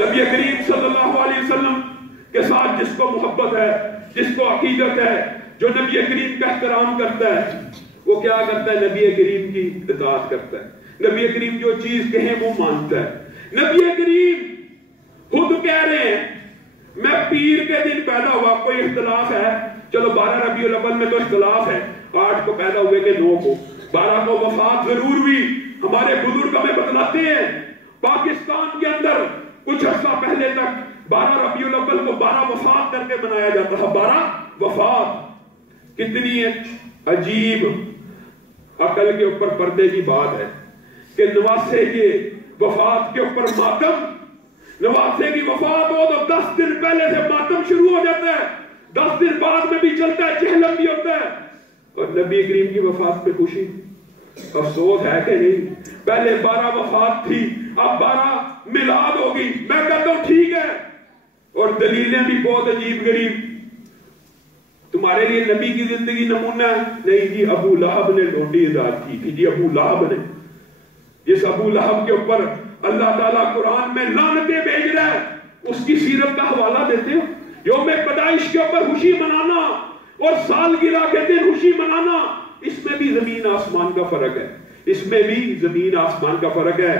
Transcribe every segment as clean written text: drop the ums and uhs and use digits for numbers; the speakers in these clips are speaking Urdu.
نبی کریم صلی اللہ علیہ وسلم کے ساتھ جس کو محبت ہے، جس کو عقیدت ہے، جو نبی کریم کا احترام کرتا ہے، وہ کیا کرتا ہے؟ نبی کریم کی اطاعت کرتا ہے۔ نبی کریم جو چیز کہیں وہ مانتا ہے۔ نبی کریم خود کہہ رہے ہیں میں پیر کے دن پیدا ہوا، کوئی اختلاف ہے؟ چلو 12 ربیع الاول میں تو اختلاف ہے، 8 کو پیدا ہوئے کہ 9 کو، 12 کو وفات ضرور ہوئی۔ ہمارے بزرگ ہمیں بتلاتے ہیں پاکستان کے اندر کچھ عرصہ پہلے تک 12 ربیع الاول کو 12 وفات کر کے منایا جاتا ہے۔ 12 وفات کتنی عجیب عقل کے اوپر پردے کی بات ہے کہ نواسے کے وفات کے اوپر ماتم، نواسے کی وفات ہو تو 10 دن پہلے سے ماتم شروع ہو جاتا ہے، 10 دن بعد میں بھی چلتا ہے، چہلم بھی ہوتا ہے، اور نبی کریم کی وفات پہ خوشی، افسوس ہے کہ نہیں؟ پہلے 12 وفات تھی، اب 12 میلاد ہوگی۔ میں کہتا ہوں ٹھیک ہے، اور دلیلیں بھی بہت عجیب غریب۔ تمہارے لیے نبی کی زندگی نمونہ ہے؟ نہیں جی، ابو لہب نے ڈوڈی آزاد کی تھی جی، ابو لہب نے۔ جس ابو لہب کے اوپر اللہ تعالیٰ قرآن میں لعنتیں بھیج رہا ہے، اس کی سیرت کا حوالہ دیتے ہو؟ یوم پیدائش کے اوپر خوشی منانا اور سالگرہ کے دن خوشی منانا، اس میں بھی زمین آسمان کا فرق ہے، اس میں بھی زمین آسمان کا فرق ہے۔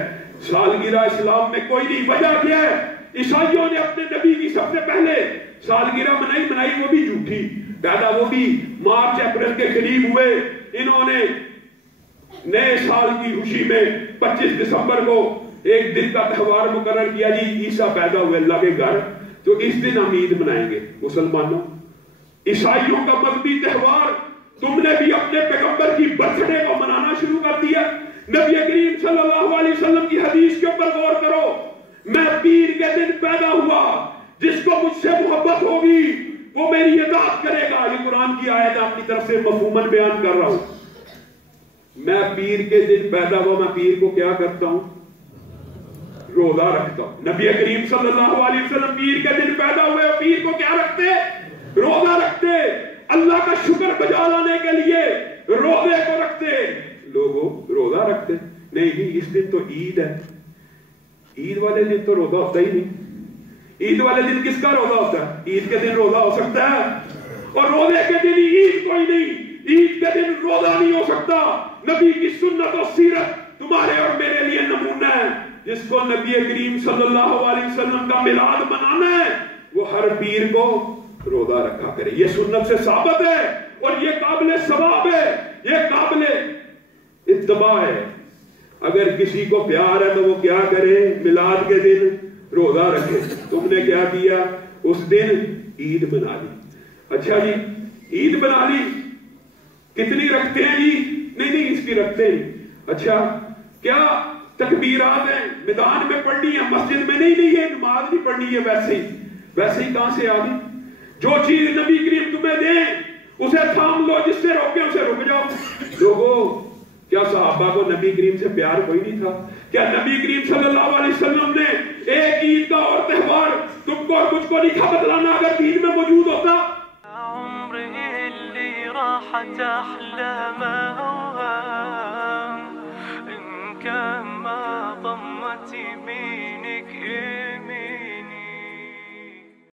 سالگرہ اسلام میں کوئی نہیں۔ وجہ کیا ہے؟ عیسائیوں نے اپنے نبی کی سب سے پہلے سالگرہ منائی، وہ بھی جھوٹی، پیدا وہ بھی مارچ اپریل کے قریب ہوئے۔ انہوں نے نئے سال کی خوشی میں 25 دسمبر کو ایک دن کا تہوار مقرر کیا جی، عیسیٰ پیدا ہوئے اللہ کے گھر، تو اس دن ہم عید منائیں گے۔ مسلمانوں، عیسائیوں کا مذہبی تہوار تم نے بھی اپنے پیغمبر کی برتھ ڈے کو منانا شروع کر دیا۔ نبی کریم صلی اللہ علیہ وسلم کی حدیث کے اوپر غور کرو، میں پیر کے دن پیدا ہوا، جس کو مجھ سے محبت ہوگی وہ میری اطاعت کرے گا۔ یہ قرآن کی آیت اپنی طرف سے مفہوماً بیان کر رہا ہوں۔ میں پیر کے دن پیدا ہوا، میں پیر کو کیا کرتا ہوں؟ روزہ رکھتا ہوں۔ نبی کریم صلی اللہ علیہ وسلم پیر کے دن پیدا ہوئے اور پیر کو کیا رکھتے؟ روزہ رکھتے۔ اللہ کا شکر بجا لانے کے لیے روزے کو رکھتے۔ لوگوں روزہ رکھتے نہیں جی، اس دن تو عید ہے، عید والے دن تو روزہ ہوتا ہی نہیں۔ عید والے دن کس کا روزہ ہوتا ہے؟ عید کے دن روزہ ہو سکتا ہے، اور روزے کے دن عید کوئی نہیں، عید کے دن روزہ نہیں ہو سکتا۔ نبی کی سنت و سیرت تمہارے اور میرے لیے نمونہ ہے۔ جس کو نبی کریم صلی اللہ علیہ وسلم کا میلاد منانا ہے، وہ ہر پیر کو روزہ رکھا کرے۔ یہ سنت سے ثابت ہے، اور یہ قابل ثواب ہے، یہ قابل اتباع ہے۔ اگر کسی کو پیار ہے تو وہ کیا کرے؟ میلاد کے دن روزہ رکھے۔ تم نے کیا کیا؟ اس دن عید بنا لی۔ اچھا جی، عید بنا لی، کتنی رکھتے ہیں جی؟ نہیں اس کی رکھتے ہیں۔ اچھا، کیا تکبیرات ہیں میدان میں پڑھنی ہے، مسجد میں نہیں یہ نماز نہیں پڑھنی ہے، ویسے ہی کہاں سے آ گئی؟ جو چیز نبی کریم تمہیں دیں اسے تھام لو، جس سے روکے اسے رک جاؤ۔ لوگوں، کیا صحابہ کو نبی کریم سے پیار کوئی نہیں تھا؟ کیا نبی کریم صلی اللہ علیہ وسلم نے ایک عید کا اور تہوار تم کو اور مجھ کو نہیں تھا بتلانا اگر دین میں موجود ہوتا؟